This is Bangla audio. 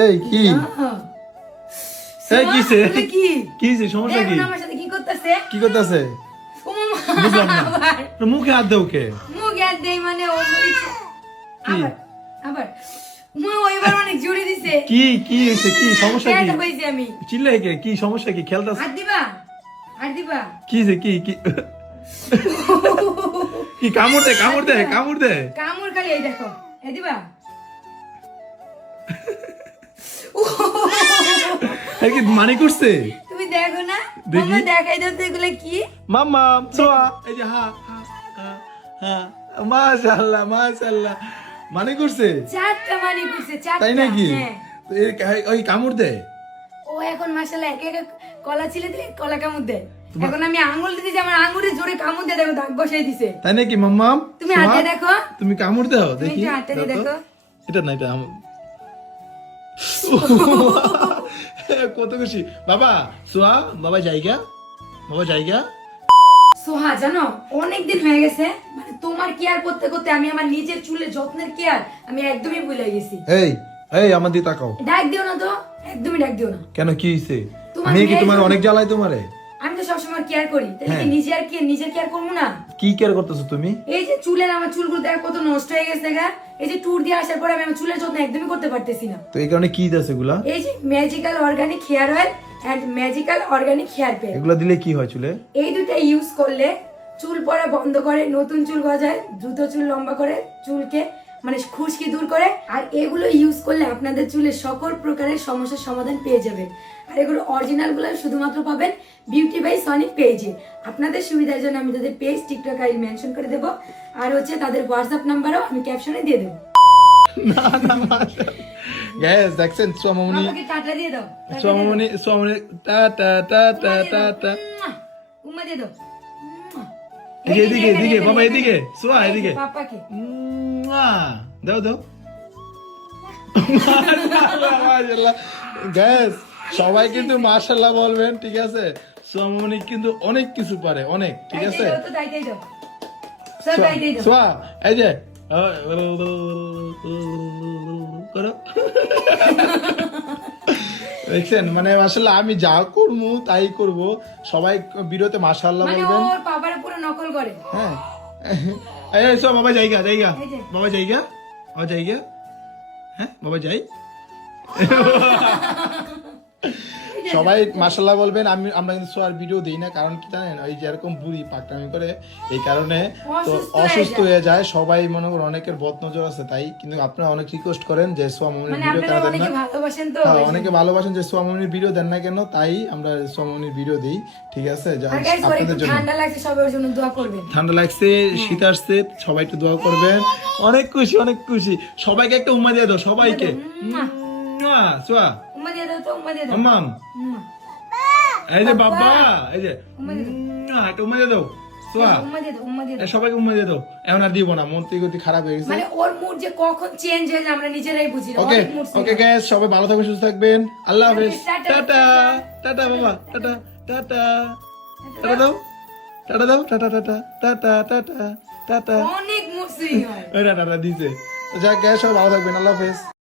এই কি এই কিছে কিছে সমস্যা কি আমার সাথে কি করতেছে কি করতেছে বুঝলাম না মুখে হাত দাও কে মুখে হাত দেই মানে ও কি আবার ওইবার অনেক জোরে দিছে কি কি হইছে কি সমস্যা কি খেলতে কইছি আমি চিল্লাই কে কি সমস্যা কি খেলতাছ হাত দিবা কি যে কি কি কি কামড় দে কামড় খালি এই দেখো এই দিবা এই কি মানি করছে তুমি দেখো না দেখি। মামা দেখাই দাও তো এগুলো কি মাম্মা সোয়া এই যে হা হা মাশাআল্লাহ মানি করছে চারটা মানি করছে চারটা তাই নাকি হ্যাঁ। তো ওই কামড় দে ও এখন মাশাআল্লাহ এক এক কলা ছিলে দিলে কলা কামড় দেয় এখন আমি আঙ্গুল দিতেছি আমার আঙ্গুলে জোরে কামড় দিয়ে দেখো দাগ বসাই দিছে তাই নাকি মাম্মা তুমি হাতে দেখো তুমি কামড় দাও তুমি দেখি একটু হাতে দিয়ে দাও তো। দেখো এটা না এটা কত খুশি বাবা সোয়া বাবা জায়গা সোহা জানো অনেকদিন হয়ে গেছে মানে তোমার কেয়ার করতে করতে আমি আমার নিজের চুলের যত্নের কেয়ার আমি একদমই ভুলে গেছি এই আমার দিকে তাকাও ডাক দিও না তো একদমই ডাক দিও না কেন কি হইছে তোমার মেয়ে কি মেয়ে তোমার শুধু- অনেক জ্বালায় তোমারে আমি তো সবসময় কেয়ার করি তাহলে কি হ্যাঁ। নিজের কেয়ার করবো না কি কেয়ার করতেছো তুমি এই যে চুলের আমার চুলগুলো দেখা কত নষ্ট হয়ে গেছে দেখা এই যে ট্যুর দিয়ে আসার পরে আমি আমার চুলের যত্ন একদমই করতে পারতেছি না তো এই কারণে কি দিতেছে এগুলা এই যে magical organic hair oil and magical organic hair pack এগুলা দিলে কি হয় চুলে এই দুটো ইউজ করলে চুল পড়া বন্ধ করে নতুন চুল গজায় দ্রুত চুল লম্বা করে চুলকে মানে খুশকি দূর করে আর এগুলো ইউজ করলে আপনাদের চুলের সকল প্রকারের সমস্যার সমাধান পেয়ে যাবেন আর এগুলো অরিজিনাল গুলো শুধুমাত্র পাবেন বিউটি বাই সনি পেজে আপনাদের সুবিধার জন্য আমি তাদের পেজ টিকটক আইডি মেনশন করে দেব আর হচ্ছে তাদের হোয়াটসঅ্যাপ নাম্বারও আমি ক্যাপশনে দিয়ে দেবো গ্যাস দেখছেন সোমামনি আমাকে টাটা দিয়ে দাও সোমামনি টা টা টা টা টা টা উম্মা দিয়ে দাও এদিকে বাবা এদিকে সোয়া এদিকে পাপাকে দাও মাশাআল্লাহ গ্যাস সবাই কিন্তু মাশাআল্লাহ বলবেন ঠিক আছে সোমামনি কিন্তু অনেক কিছু পারে অনেক ঠিক আছে সোয়া এই যে করো দেখছেন মানে মাশাআল্লাহ আমি যা করবো তাই করব সবাই ভিডিওতে মাশাআল্লাহ মানে বলবেন ওর বাবার পুরো নকল করে হ্যাঁ এই সব বাবা জায়গা এই যে। বাবা জায়গা হ্যাঁ বাবা যাই সবাই মাশাআল্লাহ বলবেন আমরা কিন্তু সোয়ার ভিডিও দেই না কারণ কি জানেন ওই যে এরকম বুড়ি পাকটামি করে এই কারণে তো অসুস্থ হয়ে যায় সবাই মনে করেন অনেকের বদ নজর আছে তাই কিন্তু আপনারা অনেক রিকোয়েস্ট করেন যে সোয়া মমির মানে ভিডিও আপনারা কেন দেন অনেকে না ভালোবাসেন তো হ্যাঁ অনেকে ভালোবাসেন যে সোয়া মমির ভিডিও দেন না কেন তাই আমরা সোয়া মমির ভিডিও দেই ঠিক আছে আর গাইস ওর একটু আপনাদের জন্য ঠান্ডা লাগছে সবার জন্য দোয়া করবেন ঠান্ডা লাগছে শীত আসছে সবাই একটু দোয়া করবেন অনেক খুশি সবাইকে একটা উম্মা দিয়ে দাও সবাইকে সোয়া উম্মা দিয়ে দাও তো উম্মা দিয়ে দাও মাম এই যে বাবা এই যে একটা উম্মা দিয়ে দাও সোয়া উম্মা দিয়ে দাও সবাইকে উম্মা দিয়ে দাও এখন আর দিব না মন থেকে গতি খারাপ হয়ে গেছে মানে ওর মুড যে কখন চেঞ্জ হয়ে যায় আমরা নিজেরাই বুঝি না ওকে অনেক mood ওকে swing। গাইস সবাই ভালো থাকবেন সুস্থ থাকবেন আল্লাহ হাফেজ টাটা। টাটা বাবা টাটা দাও টাটা অনেক মুড সুইং হয় টাটা দিছে তো যাক গাইস সবাই ভালো থাকবেন আল্লাহ হাফেজ